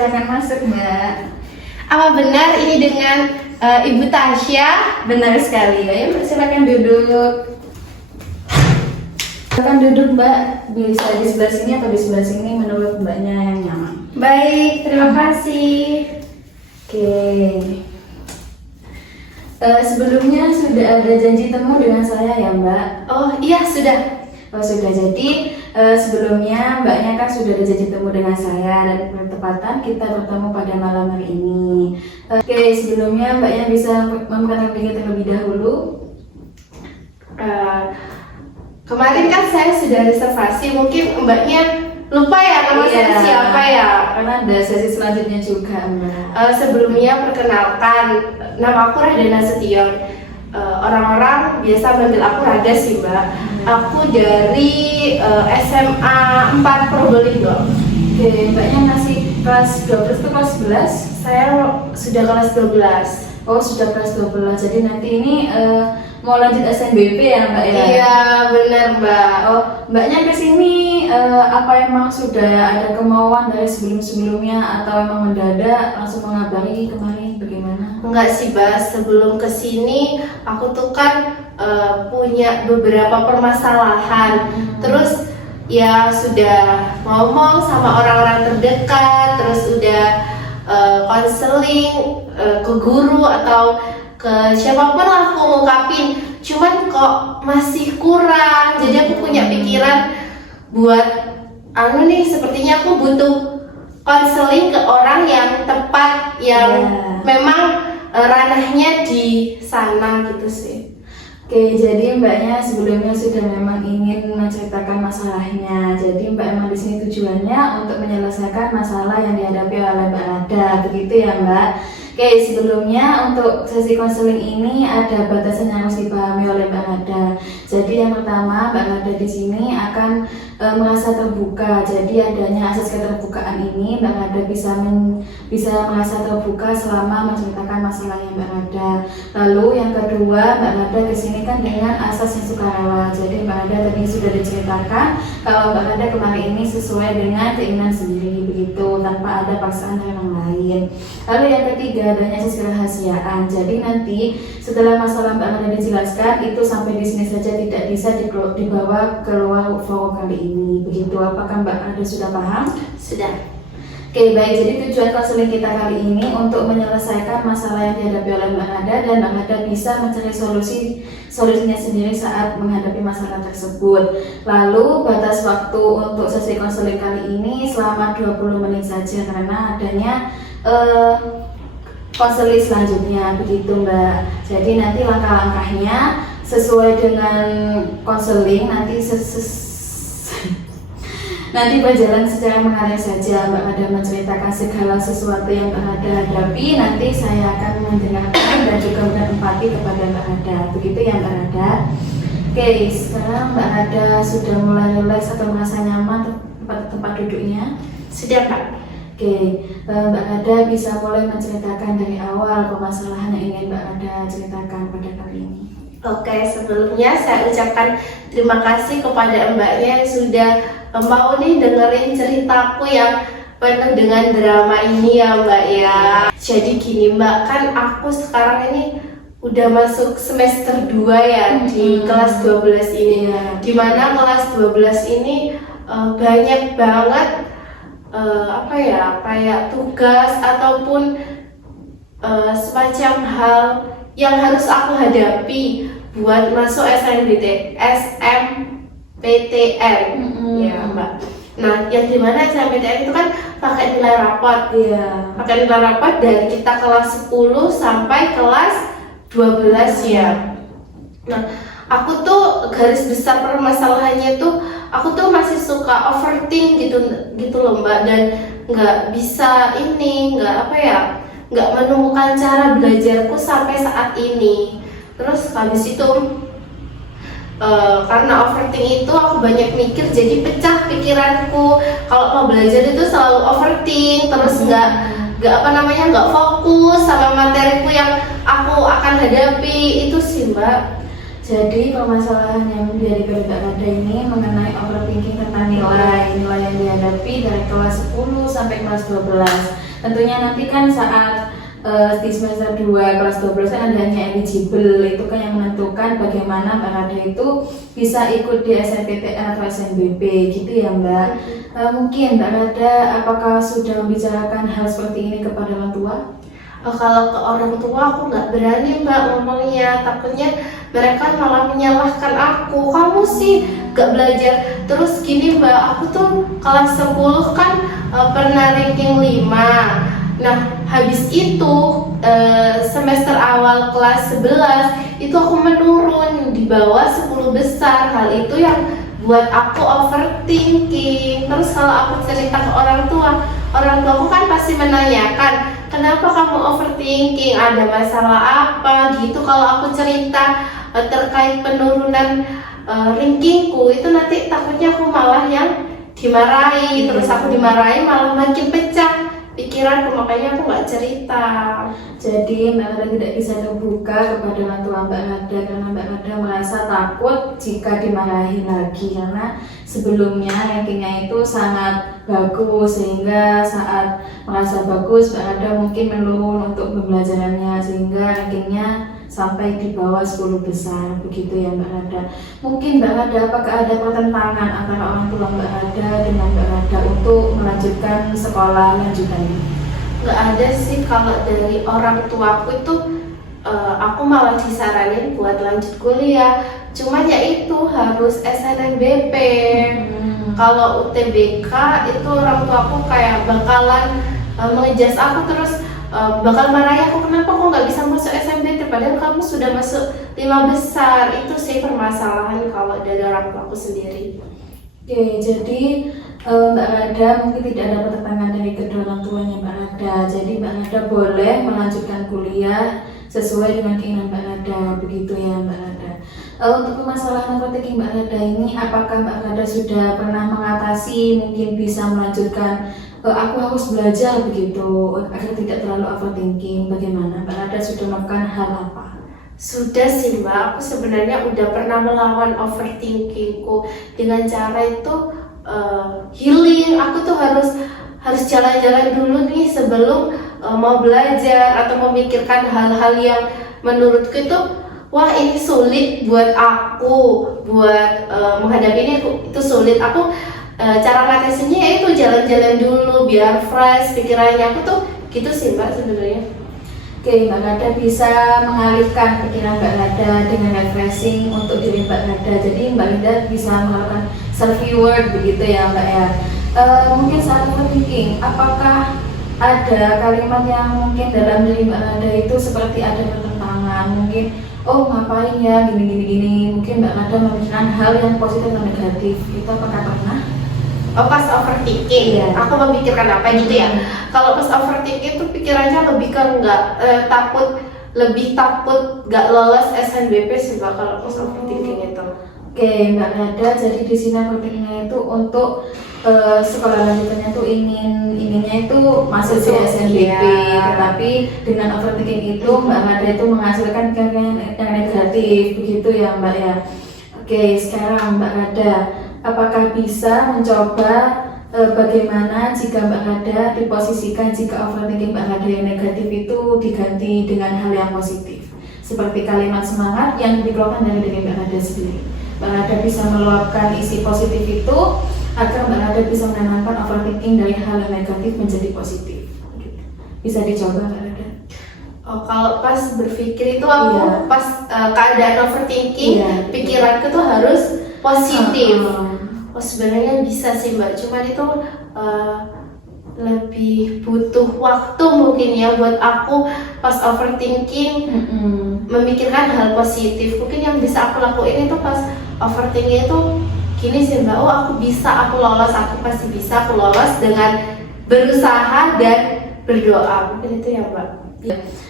silakan masuk Mbak. Apa benar ini dengan Ibu Tasya? Benar sekali, ayo silakan duduk. Silakan duduk Mbak, bisa di sebelah sini atau di sebelah sini menurut Mbaknya yang nyaman. Baik, terima kasih. Oke. Sebelumnya sudah ada janji temu dengan saya ya Mbak? Oh iya, sudah. Oh sudah, jadi sebelumnya Mbaknya kan sudah ada janji temu dengan saya dan bertepatan kita bertemu pada malam hari ini. Oke, sebelumnya Mbaknya bisa memperkenalkan diri terlebih dahulu. Kemarin kan saya sudah reservasi, mungkin Mbaknya lupa ya nama saya siapa ya? Karena ada sesi selanjutnya juga Mbak. Sebelumnya perkenalkan, nama aku Radha Nasution. Orang-orang biasa manggil aku Radha sih Mbak. Aku dari SMA 4 Probolinggo. Oke, Mbaknya masih kelas 12 atau kelas 11? Saya sudah kelas 12. Oh sudah kelas 12, jadi nanti ini mau lanjut SNBP ya Mbak ya? Iya benar Mbak. Oh, Mbaknya kesini apa emang sudah ada kemauan dari sebelum-sebelumnya atau emang mendadak langsung mengabari kemarin bagaimana? Enggak sih Mbak, sebelum kesini aku tuh kan punya beberapa permasalahan. Terus ya sudah ngomong sama orang-orang terdekat, terus udah konseling ke guru atau ke siapapun lah aku ngungkapin, cuman kok masih kurang. Jadi aku punya pikiran buat nih sepertinya aku butuh konseling ke orang yang tepat, yang memang ranahnya di sana gitu sih. Oke, jadi Mbaknya sebelumnya sudah memang ingin menceritakan masalahnya. Jadi Mbak emang di sini tujuannya untuk menyelesaikan masalah yang dihadapi oleh Mbak Radha, begitu ya Mbak? Oke, sebelumnya untuk sesi konseling ini ada batasan yang harus dipahami oleh Mbak Radha. Jadi yang pertama, Mbak Radha di sini akan merasa terbuka. Jadi adanya asas keterbukaan ini, Mbak Radha bisa merasa terbuka selama menceritakan masalahnya Mbak Radha. Lalu yang kedua, Mbak Radha ke sini kan dengan asas yang sukarela. Jadi Mbak Radha tadi sudah diceritakan kalau Mbak Radha kemarin ini sesuai dengan keinginan sendiri begitu, tanpa ada paksaan dari orang lain. Lalu yang ketiga, adanya asas kerahasiaan. Jadi nanti setelah masalah Mbak Radha dijelaskan itu sampai di sini saja, tidak bisa dibawa keluar forum kali ini. Begitu, apakah Mbak Radha sudah paham? Sudah. Oke, baik. Jadi tujuan konseling kita kali ini untuk menyelesaikan masalah yang dihadapi oleh Mbak Radha dan Mbak Radha bisa mencari solusinya sendiri saat menghadapi masalah tersebut. Lalu batas waktu untuk sesi konseling kali ini selama 20 menit saja karena adanya konseling selanjutnya, begitu Mbak. Jadi nanti langkah-langkahnya sesuai dengan konseling nanti berjalan secara mengalir saja. Mbak Radha menceritakan segala sesuatu yang Mbak Radha hadapi, nanti saya akan mendengarkan dan juga berempati kepada Mbak Radha, begitu ya Mbak Radha? Oke, sekarang Mbak Radha sudah mulai relax atau merasa nyaman tempat duduknya? Sudah Pak. Oke, Mbak Radha bisa mulai menceritakan dari awal permasalahan yang ingin Mbak Radha ceritakan pada kali ini. Oke, sebelumnya saya ucapkan terima kasih kepada Mbaknya yang sudah mau nih dengerin ceritaku yang penuh dengan drama ini ya Mbak ya. Jadi gini Mbak, kan aku sekarang ini udah masuk semester 2 ya di kelas 12 ini. Dimana kelas 12 ini banyak banget kayak tugas ataupun semacam hal yang harus aku hadapi buat masuk SNMPTN ya Mbak. Nah, yang dimana SNMPTN itu kan pakai nilai rapot. Iya. Pakai nilai rapot dari kita kelas 10 sampai kelas 12 ya. Nah, aku tuh garis besar permasalahannya tuh aku tuh masih suka overthink gitu loh Mbak, dan nggak bisa nggak menemukan cara belajarku sampai saat ini. Terus habis itu karena overthink itu aku banyak mikir, jadi pecah pikiranku. Kalau mau belajar itu selalu overthink, terus nggak fokus sama materiku yang aku akan hadapi itu sih Mbak. Jadi permasalahan yang dihadapi Mbak Radha ini mengenai overthinking tentang nilai yang dihadapi dari kelas 10 sampai kelas 12. Tentunya nanti kan saat di semester 2 kelas 12 kan adanya eligible, itu kan yang menentukan bagaimana Mbak Rada itu bisa ikut di SNPTN atau SNBP gitu ya Mbak. Mungkin Mbak Rada apakah sudah membicarakan hal seperti ini kepada orang tua? Kalau ke orang tua aku nggak berani Mbak ngomongnya, takutnya mereka malah menyalahkan aku. Kamu sih nggak belajar. Terus gini Mbak, aku tuh kelas 10 kan pernah ranking 5. Nah, habis itu semester awal kelas 11 itu aku menurun di bawah 10 besar. Hal itu yang buat aku overthinking. Terus kalau aku cerita ke orang tuaku kan pasti menanyakan, kenapa kamu overthinking? Ada masalah apa gitu? Kalau aku cerita terkait penurunan rankingku, itu nanti takutnya aku malah yang dimarahi. Terus aku dimarahi malah makin pecah pikiranku, makanya aku nggak cerita. Jadi Mbak Rada tidak bisa terbuka kepada orang tua Mbak Rada karena Mbak Rada merasa takut jika dimarahi lagi, karena sebelumnya rankingnya itu sangat bagus, sehingga saat merasa bagus Mbak Rada mungkin menurun untuk pembelajarannya sehingga rankingnya sampai di bawah 10 besar, begitu ya Mbak Rada. Mungkin Mbak Rada, apakah ada pertentangan antara orang tua Mbak Rada dengan Mbak Rada untuk melanjutkan sekolah lanjutannya? Nggak ada sih, kalau dari orang tuaku itu aku malah disaranin buat lanjut kuliah. Cuma ya itu harus SNMBP. Kalau UTBK itu orang tuaku kayak bakalan mengejas aku, terus bakal marahin aku, kenapa kok nggak bisa masuk SNBP padahal kamu sudah masuk 5 besar. Itu sih permasalahan kalau dari orang tuaku sendiri. Oke, jadi Mbak Rada mungkin tidak ada pertentangan dari kedua orang tuanya Mbak Rada. Jadi Mbak Rada boleh melanjutkan kuliah sesuai dengan keinginan Mbak Rada, begitu ya Mbak Rada. Untuk permasalahan overthinking Mbak Rada ini, apakah Mbak Rada sudah pernah mengatasi, mungkin bisa melanjutkan aku harus belajar begitu agar tidak terlalu overthinking? Bagaimana Mbak Rada sudah melakukan hal apa? Sudah sih Mbak, aku sebenarnya udah pernah melawan overthinkingku dengan cara itu healing. Aku tuh harus jalan-jalan dulu nih sebelum mau belajar atau memikirkan hal-hal yang menurutku itu wah ini sulit buat aku, buat menghadapi ini itu sulit. Aku cara ngatasinya itu jalan-jalan dulu biar fresh pikirannya. Aku tuh gitu sih Mbak sebenarnya. Oke, Mbak Rada bisa mengalihkan pikiran Mbak Rada dengan refreshing untuk diri Mbak Rada. Jadi Mbak Rada bisa melakukan self-reward begitu ya Mbak ya. Mungkin saat overthinking, apakah ada kalimat yang mungkin dalam diri Mbak Rada itu seperti ada pertentangan? Mungkin, oh ngapain ya gini. Mungkin Mbak Rada memikirkan hal yang positif dan negatif. Itu apakah pernah? Oh, pas overthinking, Iya. aku memikirkan apa gitu ya. Kalau pas overthinking itu pikirannya lebih ke lebih takut nggak lolos SNBP sih Mbak kalau pas overthinking itu. Oke, Mbak Rada, jadi di sini overthinkingnya itu untuk sekolah lanjutannya tuh inginnya itu masuk di SNBP, iya. Tetapi dengan overthinking itu Mbak Rada itu menghasilkan pikiran yang negatif, begitu ya Mbak ya. Oke, sekarang Mbak Rada, apakah bisa mencoba bagaimana jika Mbak Rada diposisikan jika overthinking Mbak Rada yang negatif itu diganti dengan hal yang positif, seperti kalimat semangat yang dikeluarkan dari diri Mbak Rada sendiri. Mbak Rada bisa meluapkan isi positif itu agar Mbak Rada bisa menenangkan overthinking dari hal yang negatif menjadi positif. Bisa dicoba Mbak Rada. Oh, kalau pas berpikir itu aku pas keadaan overthinking, pikiranku tuh harus positif. Oh, sebenarnya bisa sih Mbak, cuman itu lebih butuh waktu mungkin ya buat aku pas overthinking memikirkan hal positif. Mungkin yang bisa aku lakuin itu pas overthinking itu gini sih Mbak, oh aku bisa, aku lolos, aku pasti bisa, aku lolos dengan berusaha dan berdoa. Mungkin itu ya Mbak.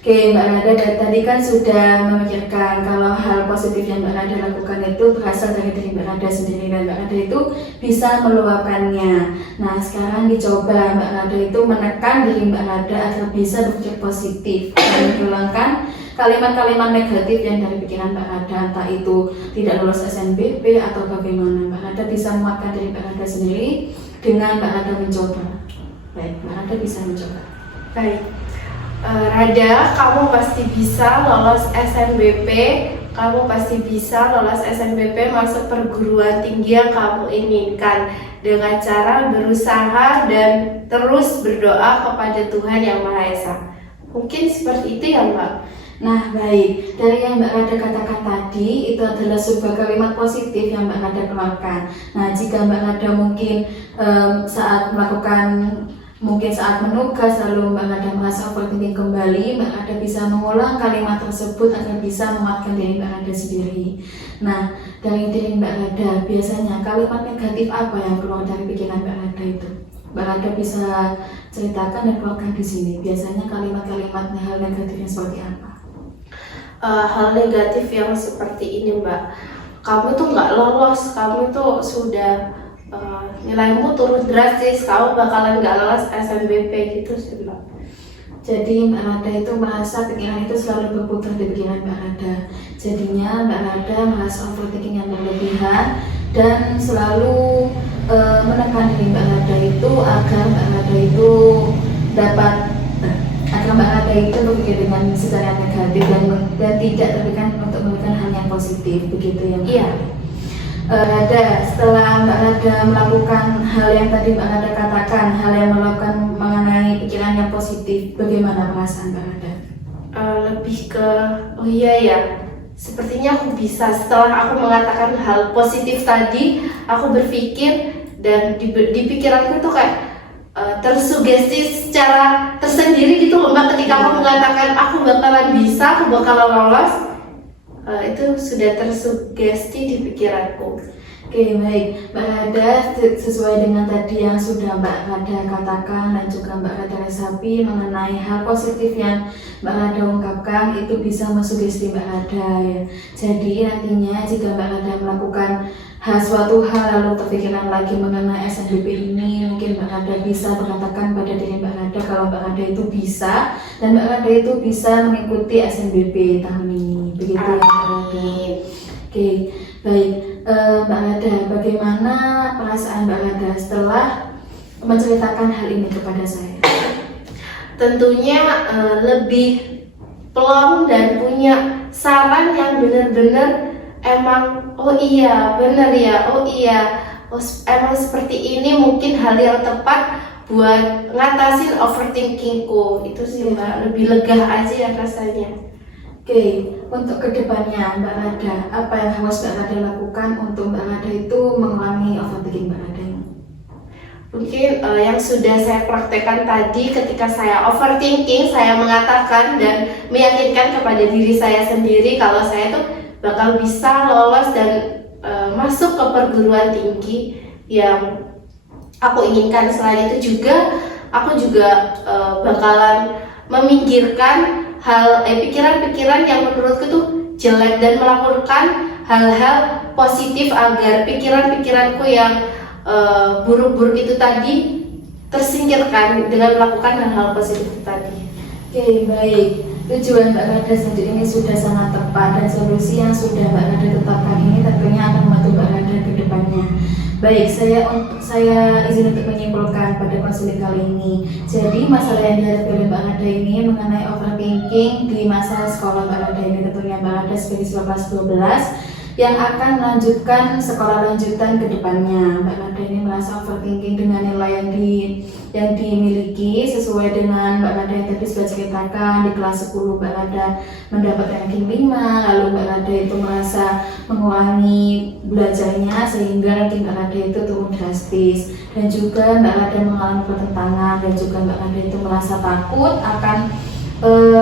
Oke, Mbak Rada tadi kan sudah memikirkan kalau hal positif yang Mbak Rada lakukan itu berasal dari diri Mbak Rada sendiri dan Mbak Rada itu bisa meluapkannya. Nah, sekarang dicoba Mbak Rada itu menekan diri Mbak Rada agar bisa berpikir positif dan menghilangkan kalimat-kalimat negatif yang dari pikiran Mbak Rada, entah itu tidak lulus SNBP atau bagaimana. Mbak Rada bisa menguatkan diri Mbak Rada sendiri dengan Mbak Rada mencoba. Baik, Mbak Rada bisa mencoba. Baik. Rada, kamu pasti bisa lolos SNBP, kamu pasti bisa lolos SNBP masuk perguruan tinggi yang kamu inginkan dengan cara berusaha dan terus berdoa kepada Tuhan Yang Maha Esa. Mungkin seperti itu ya Mbak. Nah baik, dari yang Mbak Rada katakan tadi itu adalah sebuah kalimat positif yang Mbak Rada keluarkan. Nah jika Mbak Rada mungkin saat menugas lalu Mbak Rada merasa overthinking kembali, Mbak Rada bisa mengulang kalimat tersebut agar bisa menguatkan diri Mbak Rada sendiri. Nah dari diri Mbak Rada biasanya kalimat negatif apa yang keluar dari pikiran Mbak Rada itu? Mbak Rada bisa ceritakan dan keluarkan di sini. Biasanya kalimat-kalimatnya hal negatifnya seperti apa? Hal negatif yang seperti ini Mbak, kamu tuh nggak lolos, kamu tuh sudah nilaimu turun drastis, kamu bakalan nggak lolos SNBP gitu sih Mbak. Jadi Mbak Rada itu merasa pikiran itu selalu berputar di pikiran Mbak Rada. Jadinya Mbak Rada merasa overthinking yang berlebihan dan selalu menekan diri Mbak Rada itu agar Mbak Rada itu Mbak Rada itu berpikir dengan secara negatif dan tidak terpikiran untuk memberikan hal yang positif, begitu ya Mbak? Iya. Rada, setelah Mbak Rada melakukan hal yang tadi Mbak Rada katakan, hal yang melakukan mengenai pikiran yang positif, bagaimana perasaan Mbak Rada? Lebih ke, oh iya ya, sepertinya aku bisa. Setelah aku mengatakan hal positif tadi, aku berpikir dan di pikiranku tuh kayak tersugesti secara tersendiri gitu loh Mbak, ketika aku mengatakan aku bakalan bisa, aku bakalan lolos. Itu sudah tersugesti di pikiranku. Oke baik, Mbak Rada sesuai dengan tadi yang sudah Mbak Rada katakan dan juga Mbak Rada resapi mengenai hal positif yang Mbak Rada ungkapkan, itu bisa mensugesti Mbak Rada ya. Jadi nantinya jika Mbak Rada melakukan suatu hal lalu terpikiran lagi mengenai SNBP ini, mungkin Mbak Rada bisa mengatakan pada diri Mbak Rada kalau Mbak Rada itu bisa dan Mbak Rada itu bisa mengikuti SNBP tahun ini, begitu ya Mbak Rada. Oke baik, Mbak Rada, bagaimana perasaan Mbak Rada setelah menceritakan hal ini kepada saya? Tentunya lebih plong dan punya saran yang benar-benar emang oh iya benar ya, oh iya emang seperti ini mungkin hal yang tepat buat ngatasin overthinkingku. Itu sih Mbak, lebih lega aja ya rasanya. Oke, untuk kedepannya Mbak Rada, apa yang harus Mbak Rada lakukan untuk Mbak Rada itu mengurangi overthinking Mbak Rada ini? Mungkin yang sudah saya praktekkan tadi, ketika saya overthinking, saya mengatakan dan meyakinkan kepada diri saya sendiri kalau saya tuh bakal bisa lolos dan masuk ke perguruan tinggi yang aku inginkan. Selain itu juga, aku juga bakalan meminggirkan pikiran-pikiran yang menurutku tuh jelek dan melakukan hal-hal positif agar pikiran-pikiranku yang buruk-buruk itu tadi tersingkirkan dengan melakukan hal-hal positif itu tadi. Oke baik, tujuan Mbak Rada sendiri ini sudah sangat tepat dan solusi yang sudah Mbak Rada tetapkan ini tentunya akan membantu Mbak Rada ke depannya. Baik, saya izin untuk menyimpulkan pada konseling kali ini. Jadi masalah yang dihadapi oleh Mbak Rada ini mengenai overthinking di masa sekolah Mbak Rada ini, tentunya Mbak Rada sebagai siswa kelas 12 yang akan melanjutkan sekolah lanjutan ke depannya. Mbak Rada ini merasa overthinking dengan nilai yang dimiliki sesuai dengan Mbak Rada yang tadi sudah ceritakan. Di kelas 10 Mbak Rada mendapat ranking 5, lalu Mbak Rada itu merasa mengurangi belajarnya sehingga ranking Mbak Rada itu turun drastis, dan juga Mbak Rada mengalami pertentangan, dan juga Mbak Rada itu merasa takut akan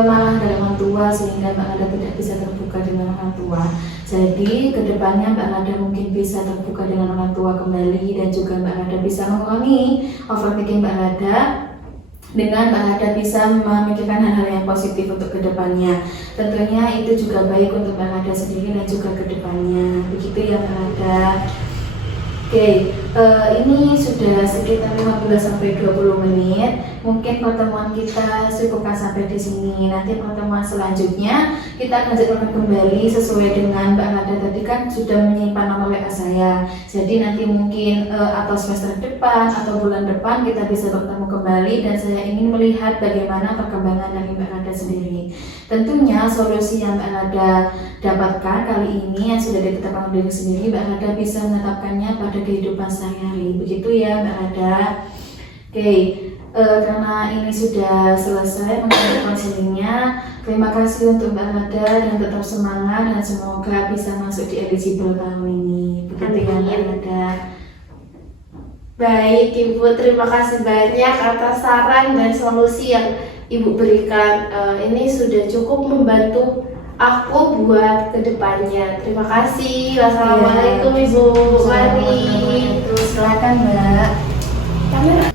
marah dari orang tua sehingga Mbak Rada tidak bisa terbuka dengan orang tua. Jadi kedepannya Mbak Rada mungkin bisa terbuka dengan orang tua kembali, dan juga Mbak Rada bisa mengurangi overthinking Mbak Rada dengan Mbak Rada bisa memikirkan hal-hal yang positif untuk kedepannya. Tentunya itu juga baik untuk Mbak Rada sendiri dan juga kedepannya. Begitu ya Mbak Rada. Oke, ini sudah sekitar 15-20 menit. mungkin pertemuan kita cukupkan sampai di sini. Nanti pertemuan selanjutnya kita akan jadwalkan kembali sesuai dengan Mbak Nada tadi kan sudah menyimpan nomor WA saya. Jadi nanti mungkin atau semester depan atau bulan depan kita bisa bertemu kembali dan saya ingin melihat bagaimana perkembangan dari Mbak Nada sendiri. Tentunya solusi yang Mbak Nada dapatkan kali ini yang sudah ditetapkan oleh diri sendiri, Mbak Nada bisa menetapkannya pada kehidupan sehari-hari. Begitu ya Mbak Nada. Oke, karena ini sudah selesai mengenai konselingnya, terima kasih untuk Mbak Nada dan tetap semangat dan semoga bisa masuk di eligible tahun ini. Begitu ya Mbak Nada. Baik Ibu, terima kasih banyak atas saran dan solusi yang Ibu berikan. Ini sudah cukup membantu aku buat kedepannya. Terima kasih. Wassalamualaikum Ibu. Mari. Silakan Mbak. Kamera.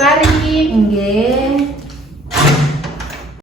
Mari. Nggih.